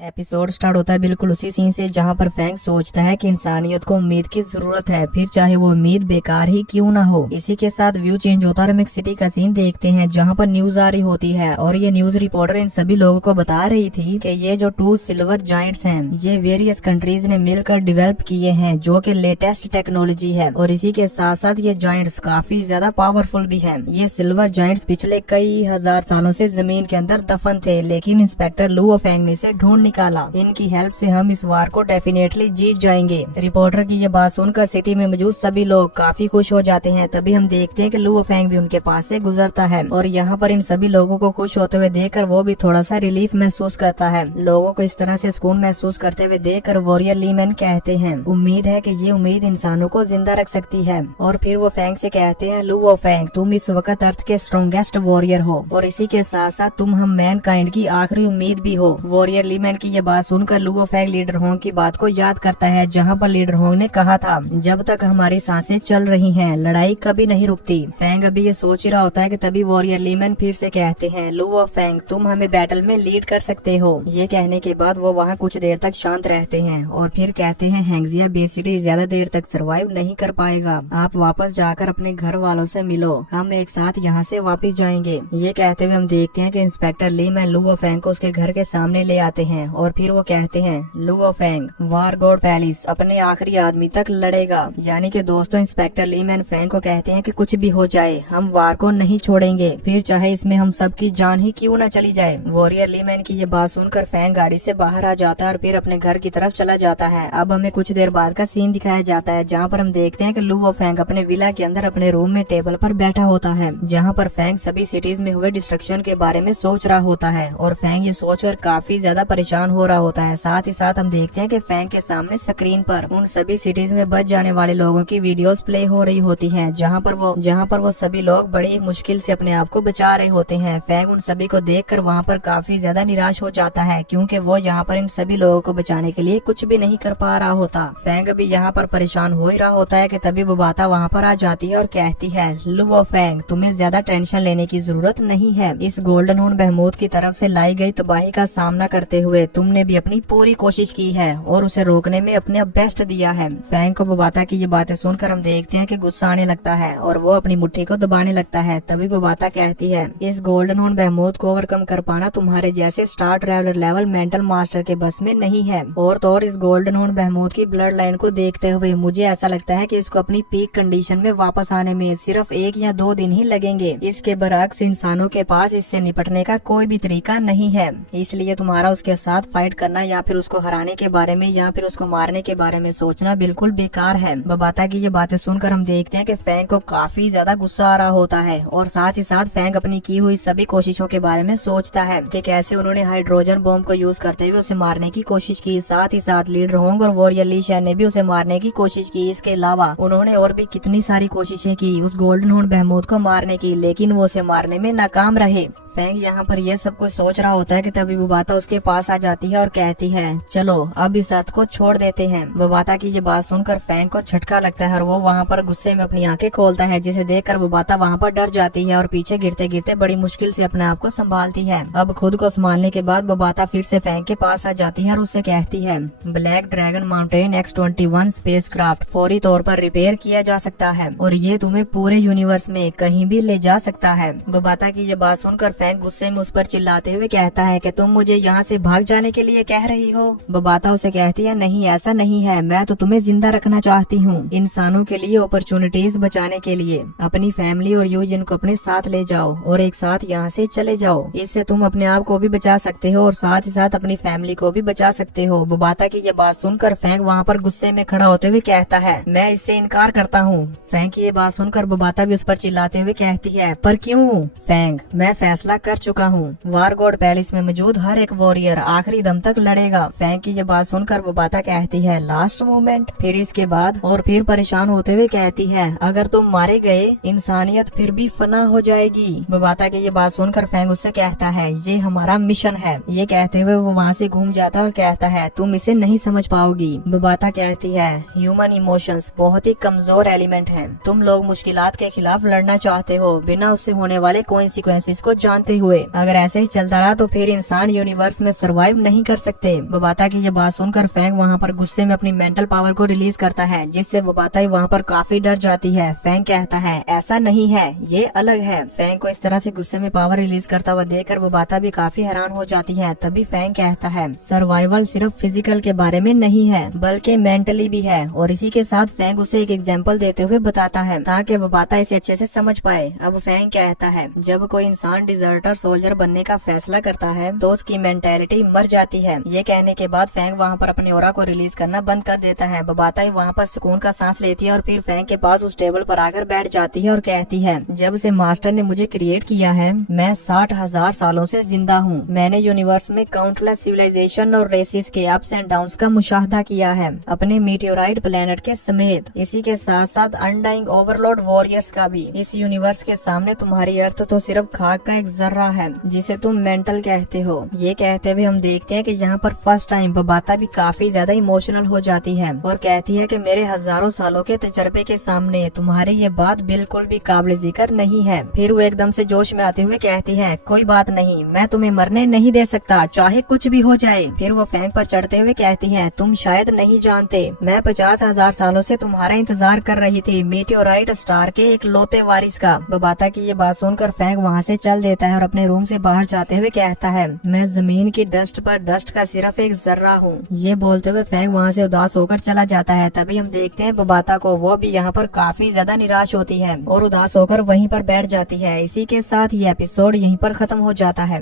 Episode start होता है बिल्कुल उसी सीन से जहां पर फैंग सोचता है कि इंसानियत को उम्मीद की जरूरत है, फिर चाहे वो उम्मीद बेकार ही क्यों ना हो। इसी के साथ व्यू चेंज होता है और हम एक सिटी का सीन देखते हैं जहां पर न्यूज आ रही होती है और ये न्यूज रिपोर्टर इन सभी लोगों को बता रही थी कि ये जो 2 सिल्वर जायंट्स हैं ये वेरियस कंट्रीज ने मिलकर डेवलप किए हैं जो कि लेटेस्ट टेक्नोलॉजी है और इसी के साथ साथ ये जायंट्स काफी ज्यादा पावरफुल भी हैं। ये सिल्वर जायंट्स पिछले कई हजार सालों से जमीन के अंदर दफन थे, लेकिन इंस्पेक्टर लुओ फेंग ने इसे ढूंढ निकाला। इनकी हेल्प से हम इस वार को डेफिनेटली जीत जाएंगे। रिपोर्टर की ये बात सुनकर सिटी में मौजूद सभी लोग काफी खुश हो जाते हैं। तभी हम देखते हैं कि लुओ फेंग भी उनके पास से गुजरता है और यहाँ पर इन सभी लोगों को खुश होते हुए देखकर वो भी थोड़ा सा रिलीफ महसूस करता है। लोगों को इस तरह से सुकून महसूस करते हुए देखकर वॉरियर लीमैन कहते हैं, उम्मीद है कि ये उम्मीद इंसानों को जिंदा रख सकती है। और फिर वो फेंग से कहते हैं, लुओ फेंग तुम इस वक्त अर्थ के स्ट्रॉन्गेस्ट वॉरियर हो और इसी के साथ साथ तुम हम मैन काइंड की आखिरी उम्मीद भी हो। वॉरियर लीमैन की ये बात सुनकर लुओ फेंग लीडर होंग की बात को याद करता है जहाँ पर लीडर होंग ने कहा था, जब तक हमारी सांसें चल रही हैं लड़ाई कभी नहीं रुकती। फेंग अभी ये सोच ही रहा होता है कि तभी वॉरियर लीमैन फिर से कहते हैं, लुओ फेंग तुम हमें बैटल में लीड कर सकते हो। ये कहने के बाद वो वहाँ कुछ देर तक शांत रहते हैं और फिर कहते हैं, हैंगजिया बे सिटी ज्यादा देर तक सरवाइव नहीं कर पाएगा, आप वापस जाकर अपने घर वालों से मिलो, हम एक साथ यहाँ से वापस जाएंगे। ये कहते हुए हम देखते हैं कि इंस्पेक्टर लीमैन लुओ फेंग को उसके घर के सामने ले आते हैं और फिर वो कहते हैं, Luo Feng war god palace अपने आखिरी आदमी तक लड़ेगा। यानी कि दोस्तों इंस्पेक्टर लीमैन फेंग को कहते हैं कि कुछ भी हो जाए हम वार को नहीं छोड़ेंगे, फिर चाहे इसमें हम सबकी जान ही क्यों न चली जाए। वॉरियर लीमैन की ये बात सुनकर फेंग गाड़ी से बाहर आ जाता है और फिर अपने घर की तरफ चला जाता है। अब हमें कुछ देर बाद का सीन दिखाया जाता है जहाँ पर हम देखते हैं कि लुओ फेंग अपने विला के अंदर अपने रूम में टेबल पर बैठा होता है जहाँ पर फेंग सभी सिटीज में हुए डिस्ट्रक्शन के बारे में सोच रहा होता है और फेंग ये सोचकर काफी ज्यादा परेशान हो रहा होता है। साथ ही साथ हम देखते हैं कि फेंग के सामने स्क्रीन पर उन सभी सिटीज में बच जाने वाले लोगों की वीडियोस प्ले हो रही होती हैं जहां पर वो सभी लोग बड़ी मुश्किल से अपने आप को बचा रहे होते हैं। फेंग उन सभी को देखकर वहां पर काफी ज्यादा निराश हो जाता है क्योंकि वो यहाँ पर इन सभी लोगों को बचाने के लिए कुछ भी नहीं कर पा रहा होता। फेंग अभी यहाँ पर परेशान हो ही रहा होता है कि तभी बुबाता वहाँ पर आ जाती है और कहती है, लुओ फेंग तुम्हें ज्यादा टेंशन लेने की जरूरत नहीं है। इस गोल्डन हॉर्न बहमूद की तरफ से लाई गई तबाही का सामना करते हुए तुमने भी अपनी पूरी कोशिश की है और उसे रोकने में अपने बेस्ट दिया है। फेंग को बुबाता की ये बातें सुनकर हम देखते हैं कि गुस्सा आने लगता है और वो अपनी मुट्ठी को दबाने लगता है। तभी बुबाता कहती है, इस गोल्डन हॉर्न बहमूद को ओवरकम कर पाना तुम्हारे जैसे star traveller level mental master के बस में नहीं है। और तो और इस गोल्डन हॉर्न बहमूद की ब्लड लाइन को देखते हुए मुझे ऐसा लगता है कि इसको अपनी पीक कंडीशन में वापस आने में सिर्फ 1 या 2 दिन ही लगेंगे। इसके बरअक्स इंसानों के पास इससे निपटने का कोई भी तरीका नहीं है, इसलिए तुम्हारा उसके साथ फाइट करना या फिर उसको हराने के बारे में या फिर उसको मारने के बारे में सोचना बिल्कुल बेकार है। बुबाता की ये बातें सुनकर हम देखते हैं कि फेंग को काफी ज्यादा गुस्सा आ रहा होता है और साथ ही साथ फेंग अपनी की हुई सभी कोशिशों के बारे में सोचता है कि कैसे उन्होंने हाइड्रोजन बॉम्ब को यूज करते हुए उसे मारने की कोशिश की। साथ ही साथ लीडर होंग और वॉरियर लीशैन ने भी उसे मारने की कोशिश की। इसके अलावा उन्होंने और भी कितनी सारी कोशिशें की उस गोल्डन हॉर्न बहमूद को मारने की, लेकिन वो उसे मारने में नाकाम रहे। फेंग यहाँ पर यह सब कुछ सोच रहा होता है कि तभी बुबाता उसके पास आ जाती है और कहती है, चलो अब इस अर्थ को छोड़ देते हैं। बुबाता की ये बात सुनकर फेंग को झटका लगता है और वो वहाँ पर गुस्से में अपनी आंखें खोलता है, जिसे देखकर बुबाता वहाँ पर डर जाती है और पीछे गिरते गिरते बड़ी मुश्किल से अपने आप को संभालती है। अब खुद को संभालने के बाद बुबाता फिर से फेंग के पास आ जाती है और उससे कहती है, black dragon mountain X-21 spacecraft फौरी तौर पर रिपेयर किया जा सकता है और ये तुम्हें पूरे यूनिवर्स में कहीं भी ले जा सकता है। बुबाता की ये बात सुनकर फेंग गुस्से में उस पर चिल्लाते हुए कहता है कि तुम मुझे यहाँ से भाग जाने के लिए कह रही हो। बुबाता उसे कहती है, नहीं ऐसा नहीं है, मैं तो तुम्हें जिंदा रखना चाहती हूँ, इंसानों के लिए अपॉर्चुनिटीज बचाने के लिए। अपनी फैमिली और यूजिन को अपने साथ ले जाओ और एक साथ यहाँ से चले जाओ, इससे तुम अपने आप को भी बचा सकते हो और साथ ही साथ अपनी फैमिली को भी बचा सकते हो। बुबाता की ये बात सुनकर फेंग वहाँ पर गुस्से में खड़ा होते हुए कहता है, मैं इससे इनकार करता हूँ। फेंग की ये बात सुनकर बुबाता भी उस पर चिल्लाते हुए कहती है, पर क्यों? फेंग मैं फैसला कर चुका हूँ, वार गॉड पैलेस में मौजूद हर एक वॉरियर आखिरी दम तक लड़ेगा। फेंग की ये बात सुनकर बुबाता कहती है, लास्ट मोमेंट। फिर इसके बाद और फिर परेशान होते हुए कहती है, अगर तुम मारे गए इंसानियत फिर भी फना हो जाएगी। बुबाता की ये बात सुनकर फेंग उससे कहता है, ये हमारा मिशन है। ये कहते हुए वो वहाँ से घूम जाता है और कहता है, तुम इसे नहीं समझ पाओगी। बुबाता कहती है, ह्यूमन इमोशंस बहुत ही कमजोर एलिमेंट है, तुम लोग मुश्किलात के खिलाफ लड़ना चाहते हो बिना उससे होने वाले कॉन्सिक्वेंसेस को जान मानते हुए। अगर ऐसे ही चलता रहा तो फिर इंसान यूनिवर्स में सरवाइव नहीं कर सकते। बबाता की ये बात सुनकर फैंग वहाँ पर गुस्से में अपनी मेंटल पावर को रिलीज करता है, जिससे बबाता वहाँ पर काफी डर जाती है। फैंग कहता है ऐसा नहीं है, ये अलग है। फैंग को इस तरह से गुस्से में पावर रिलीज करता हुआ देखकर बबाता भी काफी हैरान हो जाती है। तभी फैंग कहता है सर्वाइवल सिर्फ फिजिकल के बारे में नहीं है बल्कि मेंटली भी है। और इसी के साथ फैंग उसे एक एग्जाम्पल देते हुए बताता है ताकि बबाता इसे अच्छे से समझ पाए। अब फैंग कहता है जब कोई इंसान डिजर्टर सोल्जर बनने का फैसला करता है तो उसकी मेंटेलिटी मर जाती है। ये कहने के बाद फैंग वहाँ पर अपने ऑरा को रिलीज करना बंद कर देता है। बबाता वहाँ पर सुकून का सांस लेती है और फिर फैंग के पास उस टेबल पर आकर बैठ जाती है और कहती है जब से मास्टर ने मुझे क्रिएट किया है मैं 60,000 सालों से जिंदा हूँ। मैंने यूनिवर्स में काउंटलेस सिविलाइजेशन और रेसिस के अप्स एंड डाउन्स का मुशाहदा किया है, अपने मीटियोराइट प्लेनेट के समेत। इसी के साथ साथ अनडाइंग ओवरलोड वॉरियर्स का भी। इस यूनिवर्स के सामने तुम्हारी अर्थ तो सिर्फ खाक का एक जर्रा है जिसे तुम मेंटल कहते हो। ये कहते हुए हम देखते हैं कि यहाँ पर फर्स्ट टाइम बबाता भी काफी ज्यादा इमोशनल हो जाती है और कहती है कि मेरे हजारों सालों के तजर्बे के सामने तुम्हारी ये बात बिल्कुल भी काबिल जिक्र नहीं है। फिर वो एकदम से जोश में आते हुए कहती है कोई बात नहीं, मैं तुम्हें मरने नहीं दे सकता चाहे कुछ भी हो जाए। फिर वो फैंग पर चढ़ते हुए कहती है तुम शायद नहीं जानते मैं 50,000 सालों से तुम्हारा इंतजार कर रही थी, मीटियोराइट स्टार के एक लौते वारिस का। बबाता की ये बात सुनकर फैंग वहाँ से चल देता है और अपने रूम से बाहर जाते हुए कहता है मैं जमीन की डस्ट पर डस्ट का सिर्फ एक जर्रा हूँ। ये बोलते हुए फैंग वहाँ से उदास होकर चला जाता है। तभी हम देखते हैं बबाता को, वो भी यहाँ पर काफी ज्यादा निराश होती है और उदास होकर वहीं पर बैठ जाती है। इसी के साथ ये एपिसोड यहीं पर खत्म हो जाता है।